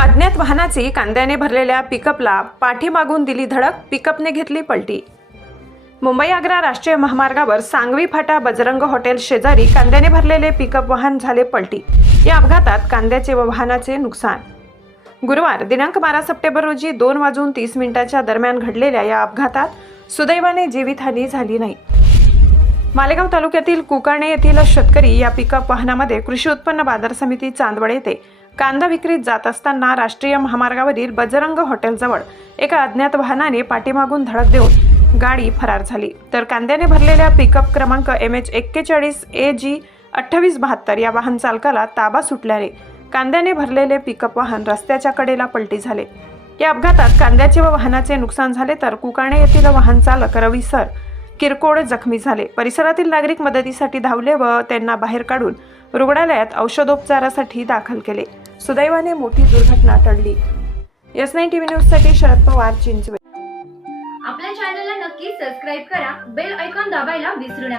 अज्ञात वाहनाची कांद्याने भरलेल्या पिकअपला पाठीमागून दिली धडक पिकअपने घेतली पलटी. मुंबई आग्रा राष्ट्रीय महामार्गावर सांगवी फाटा बजरंग हॉटेल शेजारी कांद्याने भरलेले पिकअप वाहन झाले पलटी. या अपघातात कांद्याचे व वाहनाचे नुकसान. गुरुवार दिनांक बारा सप्टेंबर रोजी दोन वाजून तीस मिनिटाच्या दरम्यान घडलेल्या या अपघातात सुदैवाने जीवितहानी झाली नाही. मालेगाव तालुक्यातील कुकाणे येथील शेतकरी या पिकअप वाहनामध्ये कृषी उत्पन्न बाजार समिती चांदवड येथे कांदा विक्रीत जात असताना राष्ट्रीय महामार्गावरील बजरंग हॉटेलजवळ एका अज्ञात वाहनाने पाठीमागून धडक देऊन गाडी फरार झाली. तर कांद्याने भरलेल्या पिकअप क्रमांक एम एच एक्केचाळीस ए जी अठ्ठावीस बहात्तर या वाहन चालकाला ताबा सुटल्याने कांद्याने भरलेले पिकअप वाहन रस्त्याच्या कडेला पलटी झाले. या अपघातात कांद्याचे व वाहनाचे नुकसान झाले तर कुकाणे येथील वाहन चालक रवी सर किरकोळ जखमी झाले. परिसरातील नागरिक मदतीसाठी धावले व त्यांना बाहेर काढून रुग्णालयात औषधोपचारासाठी दाखल केले. सुदैवाने मोठी दुर्घटना टळली. एस नाईन टीव्ही न्यूजसाठी शरद पवार चिंचवे आपल्या चॅनलला नक्की सबस्क्राईब करा. बेल ऐकॉन दाबायला विसरू नका.